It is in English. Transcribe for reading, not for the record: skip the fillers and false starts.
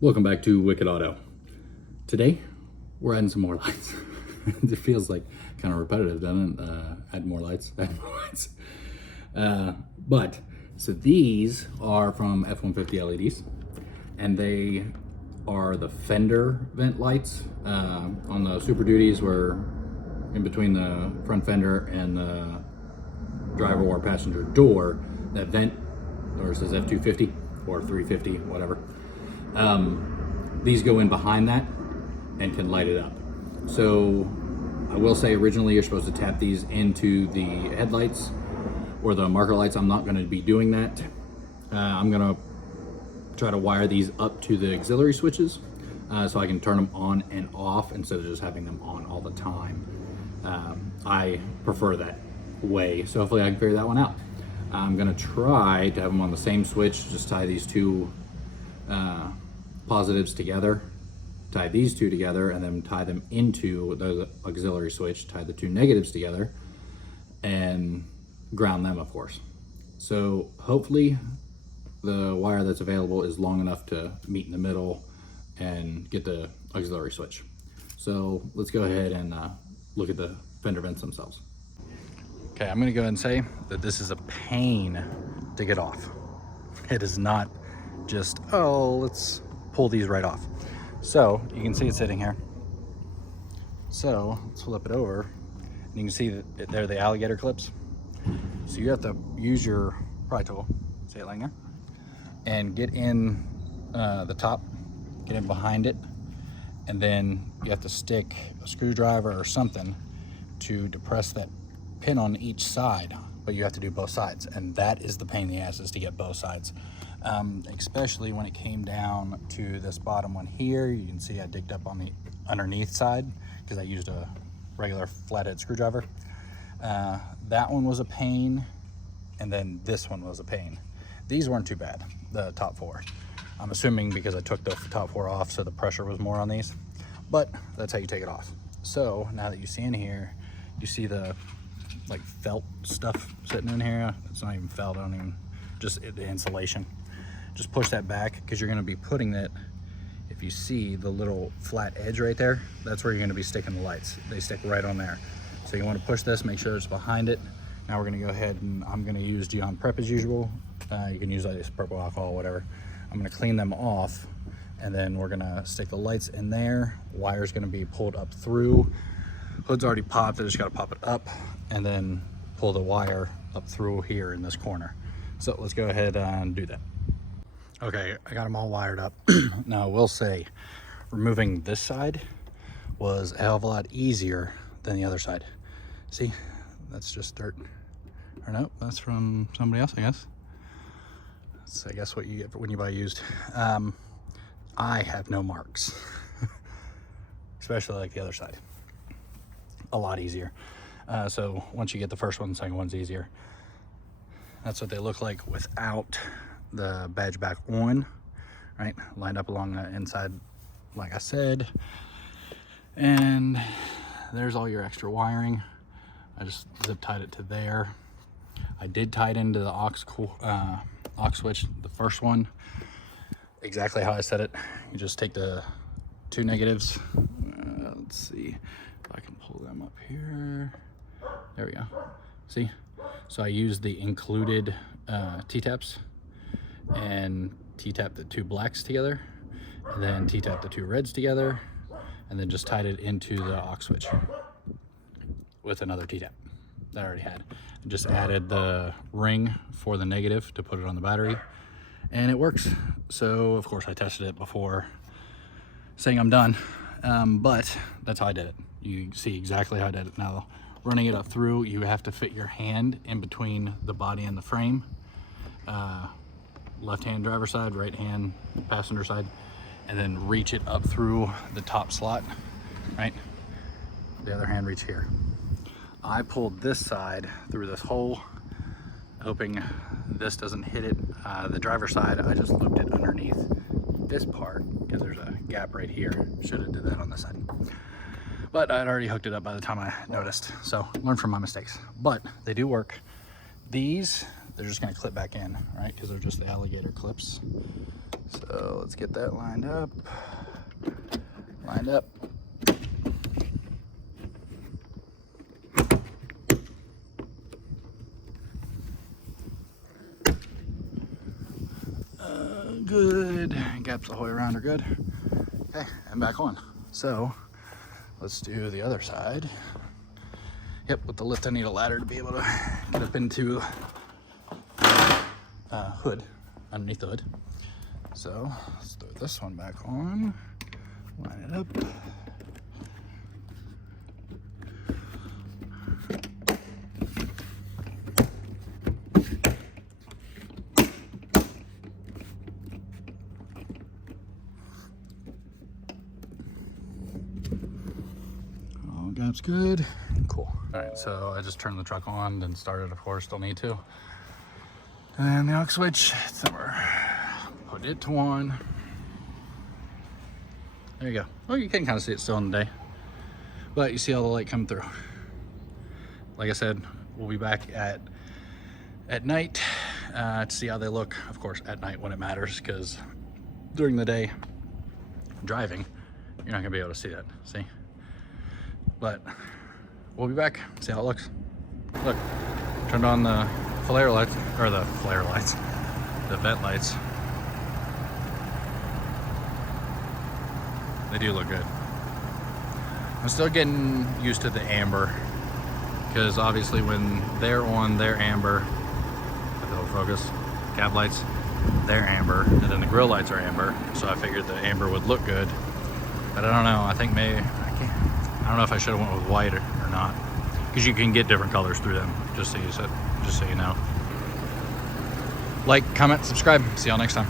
Welcome back to Wicked Auto. Today, we're adding some more lights. It feels like kind of repetitive, doesn't it? Add more lights, add more lights. So these are from F150LEDs, and they are the Fender vent lights. On the Super Duties, where in between the front fender and the driver or passenger door, that vent, or it says F250 or 350, whatever. These go in behind that and can light it up. So I will say originally you're supposed to tap these into the headlights or the marker lights. I'm not going to be doing that. I'm going to try to wire these up to the auxiliary switches so I can turn them on and off instead of just having them on all the time. I prefer that way, so hopefully I can figure that one out. I'm going to try to have them on the same switch, just tie these two positives together, tie these two together, and then tie them into the auxiliary switch, tie the two negatives together, and ground them, of course. So hopefully the wire that's available is long enough to meet in the middle and get the auxiliary switch. So let's go ahead and look at the fender vents themselves. Okay, I'm gonna go ahead and say that this is a pain to get off. It is not just, oh, let's pull these right off. So you can see it sitting here. So let's flip it over, and you can see that they're the alligator clips. So you have to use your pry tool, see it laying there, and get in the top, get in behind it, and then you have to stick a screwdriver or something to depress that pin on each side, but you have to do both sides, and that is the pain in the ass, is to get both sides. Especially when it came down to this bottom one here. You can see I digged up on the underneath side because I used a regular flathead screwdriver. That one was a pain, and then this one was a pain. These weren't too bad, the top four. I'm assuming because I took the top four off, so the pressure was more on these, but that's how you take it off. So now that you see in here, you see the like felt stuff sitting in here. It's not even felt, I don't even, just the insulation. Just push that back, because you're going to be putting that, if you see the little flat edge right there, that's where you're going to be sticking the lights. They stick right on there. So you want to push this, make sure it's behind it. Now we're going to go ahead, and I'm going to use Geon Prep as usual. You can use like purple alcohol, whatever. I'm going to clean them off, and then we're going to stick the lights in there. Wire's going to be pulled up through. Hood's already popped, I just got to pop it up, and then pull the wire up through here in this corner. So let's go ahead and do that. Okay, I got them all wired up. Now I will say, removing this side was a hell of a lot easier than the other side. See, that's just dirt. Or no, that's from somebody else, I guess. That's, I guess, what you get when you buy used. I have no marks, especially like the other side. A lot easier. So once you get the first one, the second one's easier. That's what they look like without the badge back on, right? Lined up along the inside, like I said. And there's all your extra wiring. I just zip tied it to there. I did tie it into the aux switch, the first one, exactly how I said it. You just take the two negatives. Let's see if I can pull them up here. There we go. See? So I used the included T-taps and T-tap the two blacks together, and then T-tap the two reds together, and then just tied it into the aux switch with another T-tap that I already had. And just added the ring for the negative to put it on the battery, and it works. So of course I tested it before saying I'm done, but that's how I did it. You see exactly how I did it. Now running it up through, you have to fit your hand in between the body and the frame. Left hand driver side, right hand passenger side, and then reach it up through the top slot, right? The other hand reach here. I pulled this side through this hole, hoping this doesn't hit it. The driver's side, I just looped it underneath this part because there's a gap right here. Should have did that on this side. But I'd already hooked it up by the time I noticed. So learn from my mistakes, but they do work. These, they're just gonna clip back in, right? Because they're just the alligator clips. So let's get that lined up. Good. Gaps all the way around are good. Okay, and back on. So let's do the other side. Yep, with the lift I need a ladder to be able to get up into hood, underneath the hood. So let's throw this one back on, line it up. All gaps good, cool. All right, so I just turned the truck on, then started, of course, still need to. And the aux switch, somewhere. Put it to on. There you go. Well, you can kind of see it still in the day, but you see all the light come through. Like I said, we'll be back at night to see how they look. Of course, at night when it matters, because during the day, driving, you're not gonna be able to see that. See? But we'll be back. See how it looks. Look, turned on the flare lights, or the flare lights, the vent lights. They do look good. I'm still getting used to the amber, because obviously when they're on, they're amber. If it'll focus, cab lights, they're amber, and then the grill lights are amber. So I figured the amber would look good, but I don't know. I think maybe I don't know if I should have went with white or not, because you can get different colors through them. Just so you know. Like, comment, subscribe. See y'all next time.